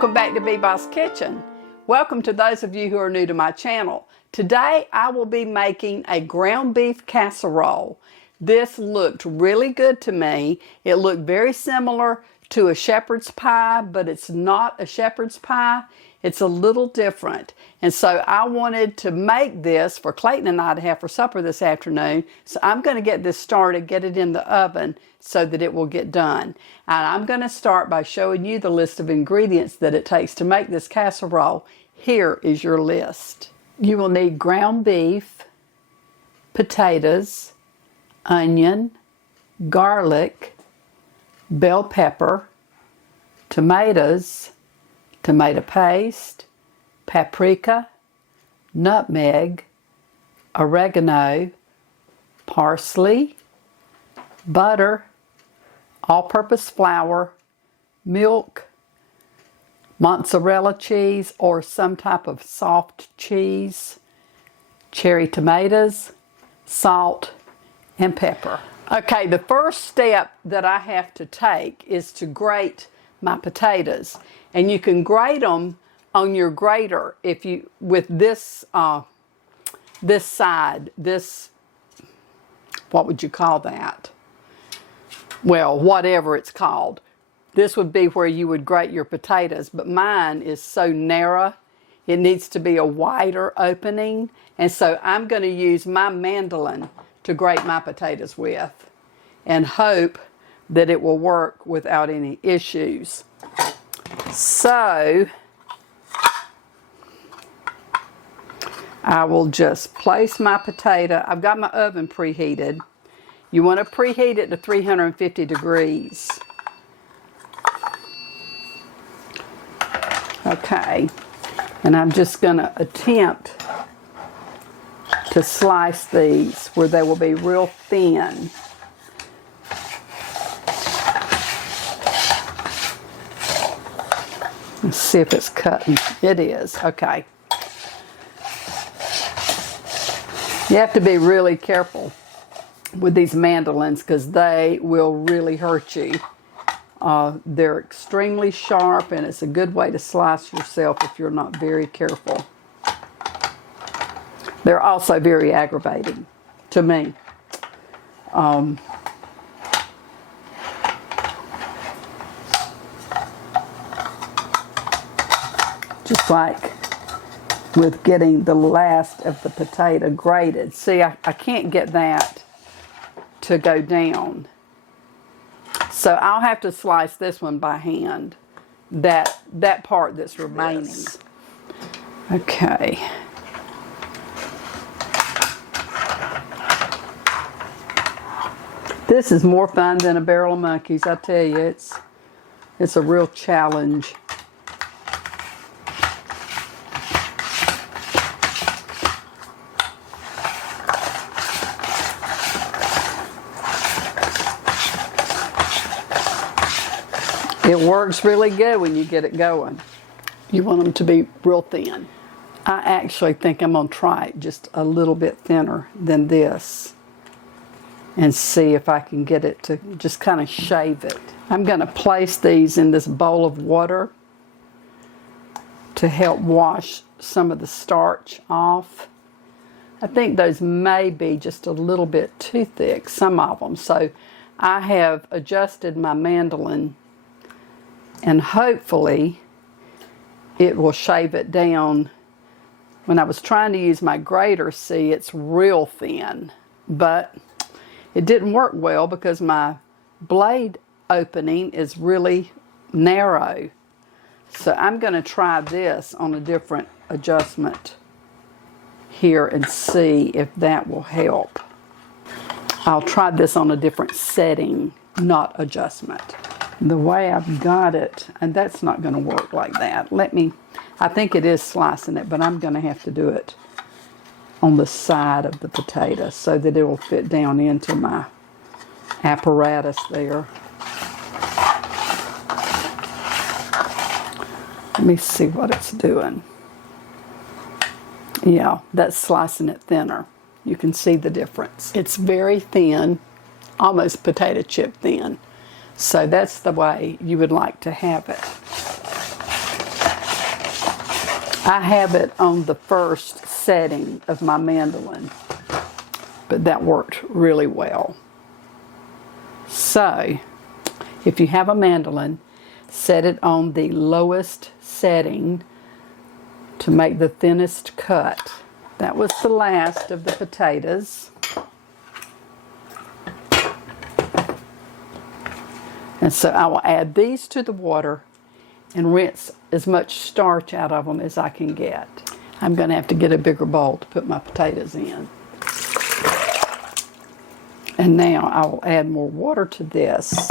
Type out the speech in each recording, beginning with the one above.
Welcome back to Beboss Kitchen. Welcome to those of you who are new to my channel. Today I will be making a ground beef casserole. This looked really good to me. It looked very similar to a shepherd's pie, but it's not a shepherd's pie. It's a little different. And so I wanted to make this for Clayton and I to have for supper this afternoon. So I'm going to get this started, get it in the oven so that it will get done. And I'm going to start by showing you the list of ingredients that it takes to make this casserole. Here is your list. You will need ground beef, potatoes, onion, garlic, bell pepper, tomatoes, tomato paste, paprika, nutmeg, oregano, parsley, butter, all-purpose flour, milk, mozzarella cheese or some type of soft cheese, cherry tomatoes, salt, and pepper. Okay, the first step that I have to take is to grate my potatoes. And you can grate them on your grater if you, with this, this side, this, what would you call that? Well, whatever it's called. This would be where you would grate your potatoes, but mine is so narrow, it needs to be a wider opening. And so I'm going to use my mandolin to grate my potatoes with and hope that it will work without any issues. So I will just place my potato. I've got my oven preheated. You want to preheat it to 350 degrees. Okay, and I'm just going to attempt to slice these where they will be real thin. Let's see if it's cutting. It is. Okay. You have to be really careful with these mandolins because they will really hurt you. They're extremely sharp and it's a good way to slice yourself if you're not very careful. They're also very aggravating to me. Just like with getting the last of the potato grated. See, I can't get that to go down. So I'll have to slice this one by hand. That part that's remaining. Yes. Okay. This is more fun than a barrel of monkeys, I tell you. It's a real challenge. It works really good when you get it going. You want them to be real thin. I actually think I'm going to try it just a little bit thinner than this and see if I can get it to just kind of shave it. I'm going to place these in this bowl of water to help wash some of the starch off. I think those may be just a little bit too thick, some of them. So I have adjusted my mandolin and hopefully it will shave it down. When I was trying to use my grater, see, it's real thin, but it didn't work well because my blade opening is really narrow. So I'm going to try this on a different adjustment here and see if that will help. I'll try this on a different setting, not adjustment. The way I've got it, and that's not going to work like that. I think it is slicing it, but I'm going to have to do it on the side of the potato so that it will fit down into my apparatus there. Let me see what it's doing. Yeah, that's slicing it thinner. You can see the difference. It's very thin, almost potato chip thin. So that's the way you would like to have it. I have it on the first setting of my mandolin, but that worked really well. So, if you have a mandolin, set it on the lowest setting to make the thinnest cut. That was the last of the potatoes. And so I will add these to the water and rinse as much starch out of them as I can get. I'm going to have to get a bigger bowl to put my potatoes in. And now I will add more water to this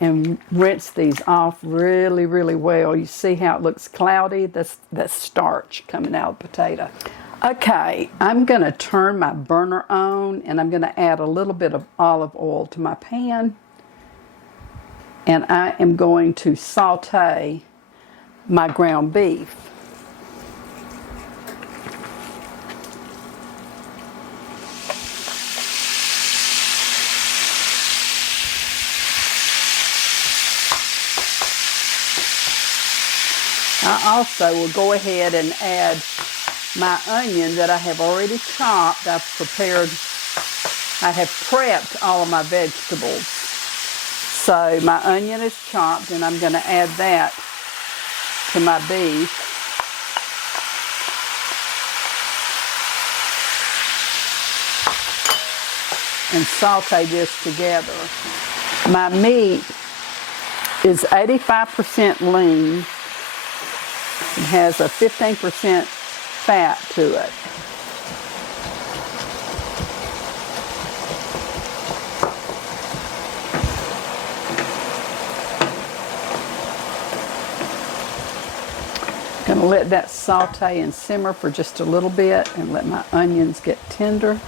and rinse these off really, really well. You see how it looks cloudy? That's starch coming out of the potato. Okay, I'm going to turn my burner on and I'm going to add a little bit of olive oil to my pan. And I am going to saute my ground beef. I also will go ahead and add my onion that I have already chopped. I have prepped all of my vegetables. So my onion is chopped and I'm going to add that to my beef. And saute this together. My meat is 85% lean. It has a 15% fat to it. I'm going to let that saute and simmer for just a little bit and let my onions get tender.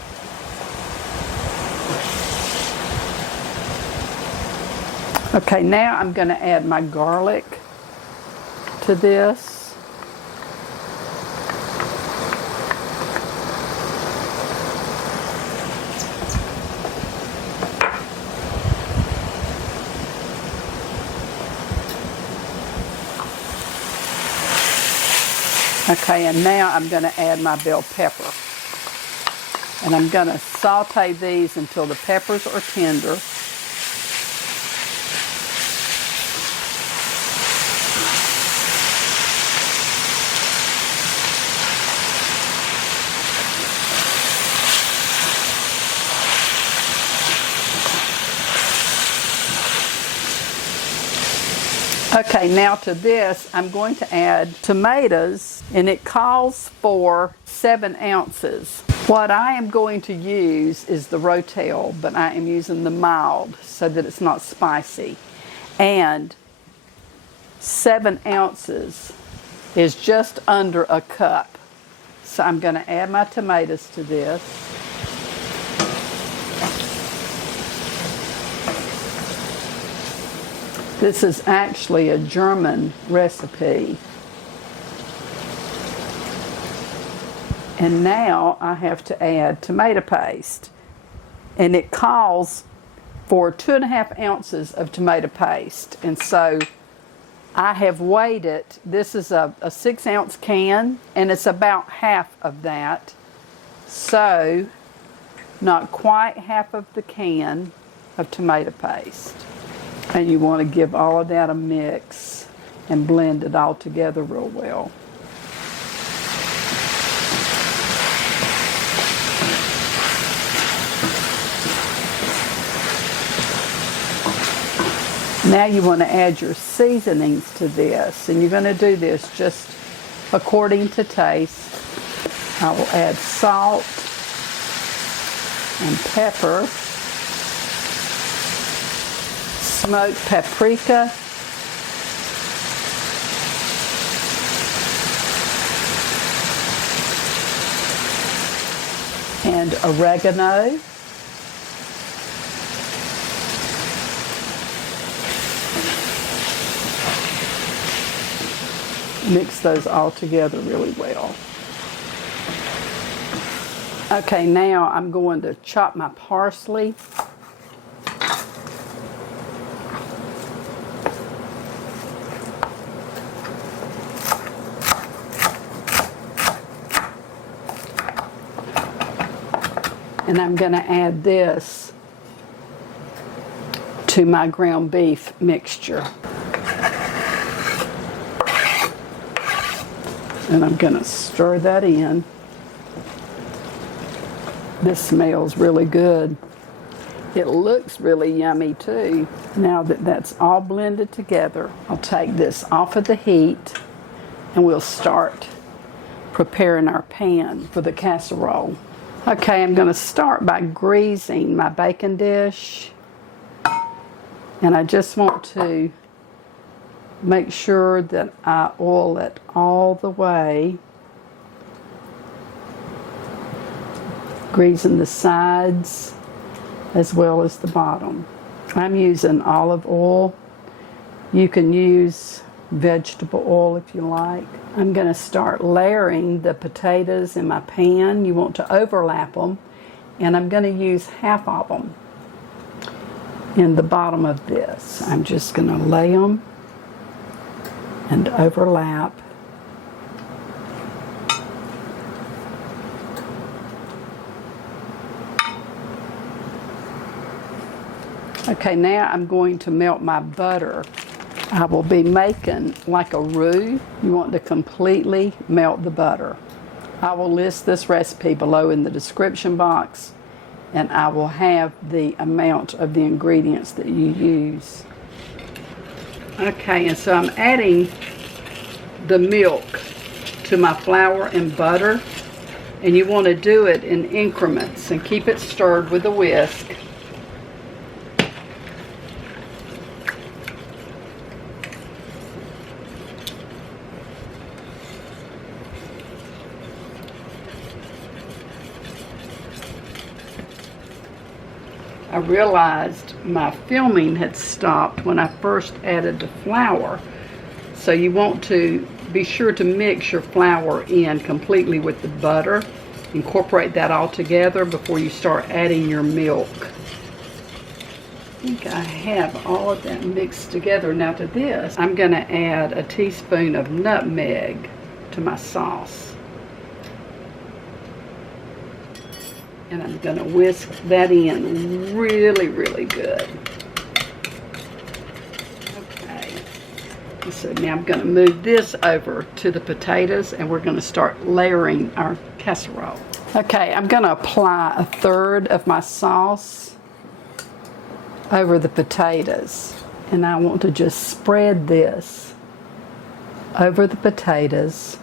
Okay, now I'm going to add my garlic to this. Okay, and now I'm going to add my bell pepper. And I'm going to saute these until the peppers are tender. Okay, now to this, I'm going to add tomatoes, and it calls for 7 ounces. What I am going to use is the Rotel, but I am using the mild so that it's not spicy. And 7 ounces is just under a cup. So I'm going to add my tomatoes to this. This is actually a German recipe. And now I have to add tomato paste. And it calls for 2.5 ounces of tomato paste. And so I have weighed it. This is a 6-ounce can, and it's about half of that. So not quite half of the can of tomato paste. And you want to give all of that a mix and blend it all together real well. Now you want to add your seasonings to this, and you're going to do this just according to taste. I will add salt and pepper. Smoked paprika, and oregano, mix those all together really well. Okay, now I'm going to chop my parsley. And I'm going to add this to my ground beef mixture. And I'm going to stir that in. This smells really good. It looks really yummy too. Now that that's all blended together, I'll take this off of the heat and we'll start preparing our pan for the casserole. Okay, I'm going to start by greasing my baking dish. And I just want to make sure that I oil it all the way. Greasing the sides as well as the bottom. I'm using olive oil. You can use vegetable oil if you like. I'm going to start layering the potatoes in my pan. You want to overlap them, and I'm going to use half of them in the bottom of this. I'm just going to lay them and overlap. Okay, now I'm going to melt my butter. I will be making like a roux. You want to completely melt the butter. I will list this recipe below in the description box, and I will have the amount of the ingredients that you use. Okay, and so I'm adding the milk to my flour and butter, and you want to do it in increments and keep it stirred with a whisk. I realized my filming had stopped when I first added the flour. So you want to be sure to mix your flour in completely with the butter. Incorporate that all together before you start adding your milk. I think I have all of that mixed together. Now to this, I'm going to add a teaspoon of nutmeg to my sauce. And I'm going to whisk that in really, really good. Okay. So now I'm going to move this over to the potatoes, and we're going to start layering our casserole. Okay, I'm going to apply a third of my sauce over the potatoes. And I want to just spread this over the potatoes.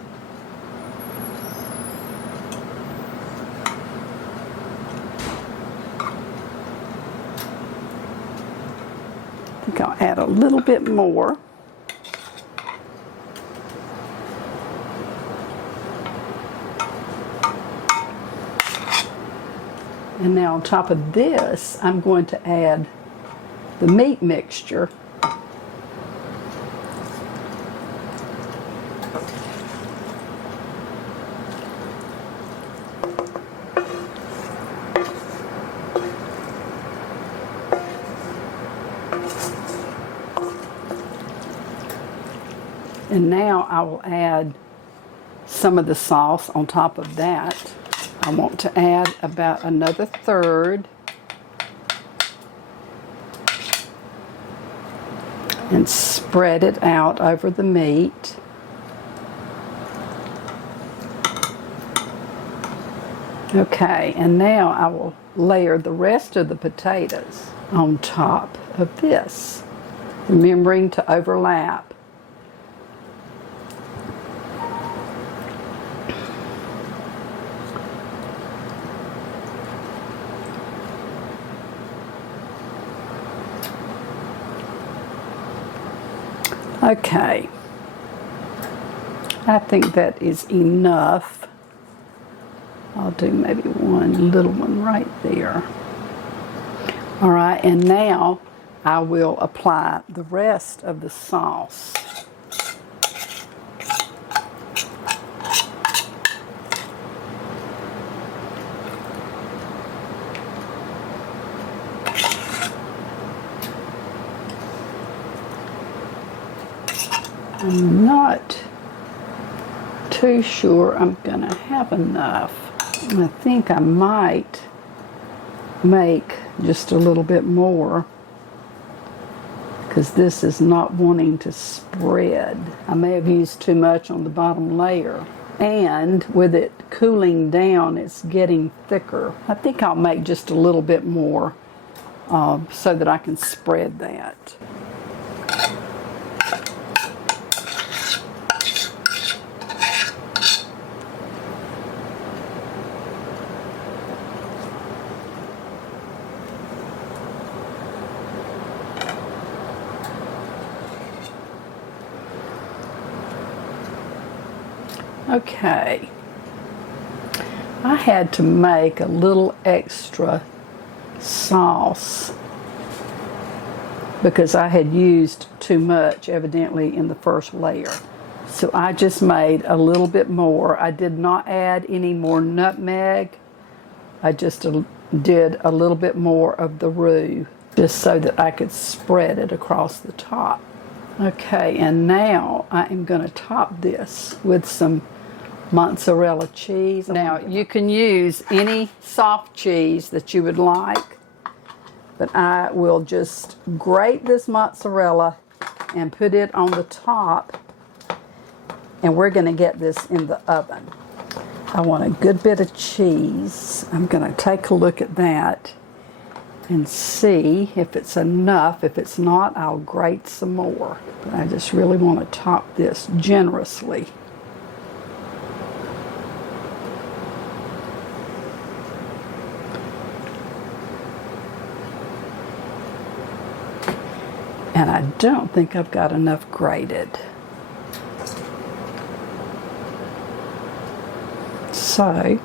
I think I'll add a little bit more. And now on top of this, I'm going to add the meat mixture. And now I will add some of the sauce on top of that. I want to add about another third. And spread it out over the meat. Okay, and now I will layer the rest of the potatoes on top of this, remembering to overlap. Okay, I think that is enough. I'll do maybe one little one right there. All right, and now I will apply the rest of the sauce. I'm not too sure I'm going to have enough. I think I might make just a little bit more, because this is not wanting to spread. I may have used too much on the bottom layer. And with it cooling down, it's getting thicker. I think I'll make just a little bit more so that I can spread that. Okay, I had to make a little extra sauce because I had used too much evidently in the first layer. So I just made a little bit more. I did not add any more nutmeg. I just did a little bit more of the roux just so that I could spread it across the top. Okay, and now I am going to top this with some mozzarella cheese. Now you can use any soft cheese that you would like, but I will just grate this mozzarella and put it on the top, and we're going to get this in the oven. I want a good bit of cheese. I'm going to take a look at that and see if it's enough. If it's not, I'll grate some more. But I just really want to top this generously. And I don't think I've got enough grated. So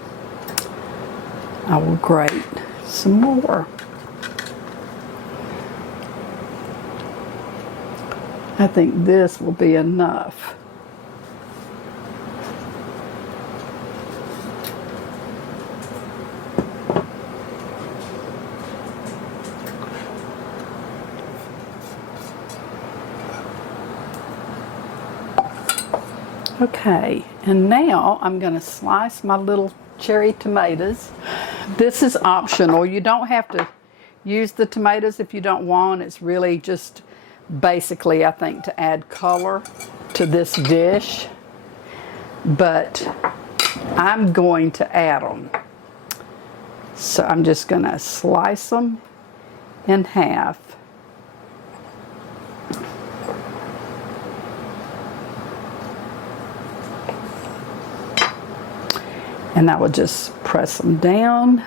I will grate some more. I think this will be enough. Okay, and now I'm going to slice my little cherry tomatoes. This is optional. You don't have to use the tomatoes if you don't want. It's really just basically, I think, to add color to this dish. But I'm going to add them. So I'm just going to slice them in half. And I will just press them down. I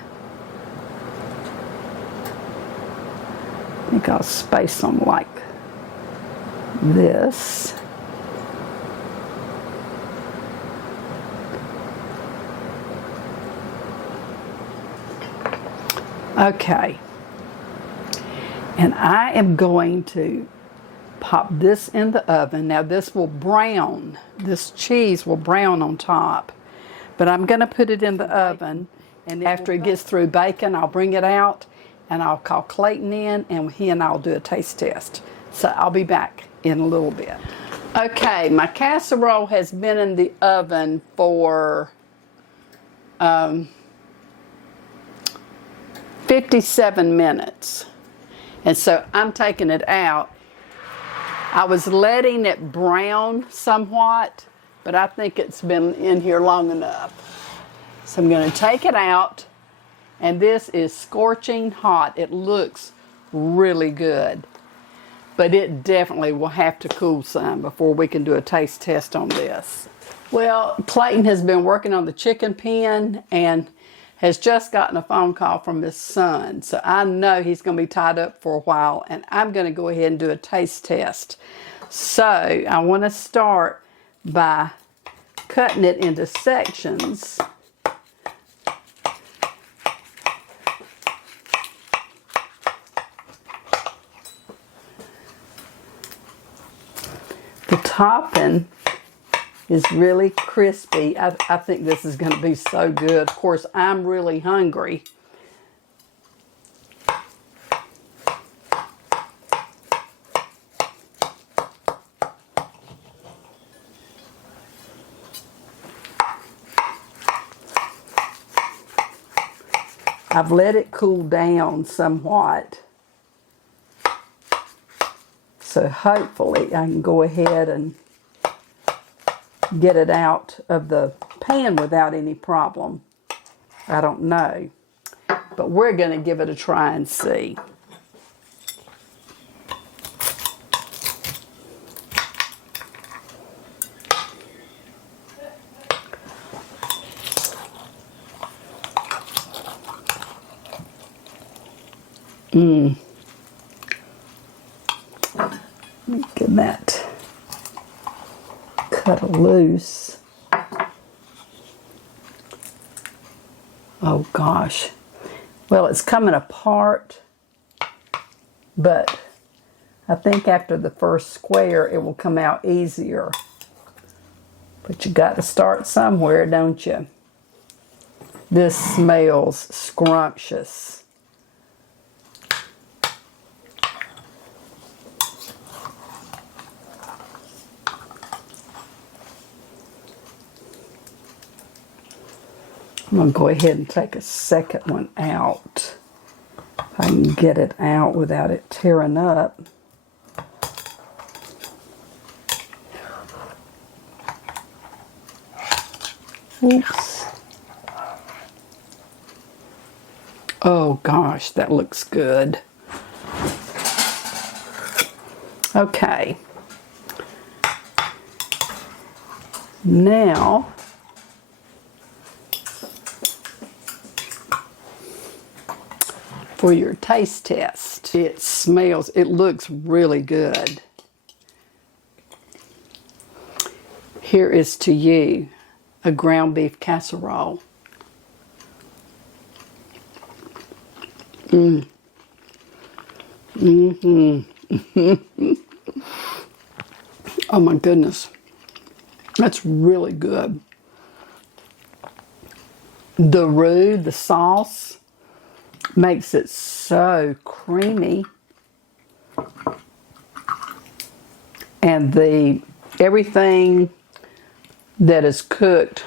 think I'll space them like this. Okay. And I am going to pop this in the oven. Now this will brown. This cheese will brown on top. But I'm going to put it in the oven, and after it gets through baking, I'll bring it out, and I'll call Clayton in, and he and I'll do a taste test. So I'll be back in a little bit. Okay, my casserole has been in the oven for 57 minutes. And so I'm taking it out. I was letting it brown somewhat, but I think it's been in here long enough. So I'm going to take it out, and this is scorching hot. It looks really good, but it definitely will have to cool some before we can do a taste test on this. Well, Clayton has been working on the chicken pen and has just gotten a phone call from his son. So I know he's going to be tied up for a while, and I'm going to go ahead and do a taste test. So I want to start by cutting it into sections. The topping is really crispy. I think this is going to be so good. Of course, I'm really hungry. I've let it cool down somewhat. So hopefully I can go ahead and get it out of the pan without any problem. I don't know. But we're going to give it a try and see. Get that cut loose. Oh gosh. Well, it's coming apart, but I think after the first square it will come out easier. But you got to start somewhere, don't you? This smells scrumptious. I'm going to go ahead and take a second one out. If I can get it out without it tearing up. Oops. Oh gosh, that looks good. Okay. Now, for your taste test. It smells, it looks really good. Here is to you a ground beef casserole. Oh my goodness. That's really good. The roux, the sauce, makes it so creamy, and everything that is cooked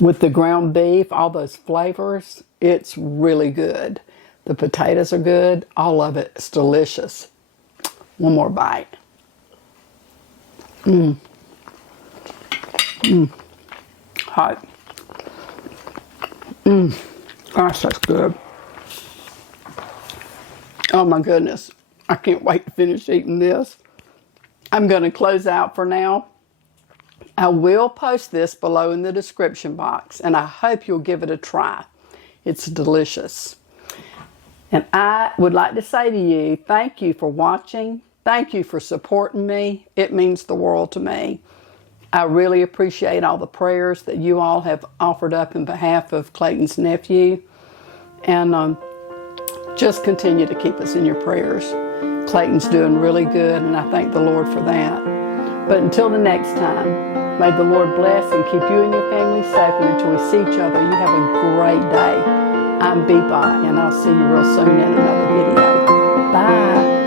with the ground beef, all those flavors, it's really good. The potatoes are good, all of it is delicious. One more bite. Hot. Gosh, that's good. Oh my goodness. I can't wait to finish eating this. I'm going to close out for now. I will post this below in the description box, and I hope you'll give it a try. It's delicious. And I would like to say to you, thank you for watching. Thank you for supporting me. It means the world to me. I really appreciate all the prayers that you all have offered up in behalf of Clayton's nephew. And just continue to keep us in your prayers. Clayton's doing really good, and I thank the Lord for that. But until the next time, may the Lord bless and keep you and your family safe. And until we see each other, you have a great day. I'm Bee Bye, and I'll see you real soon in another video. Bye.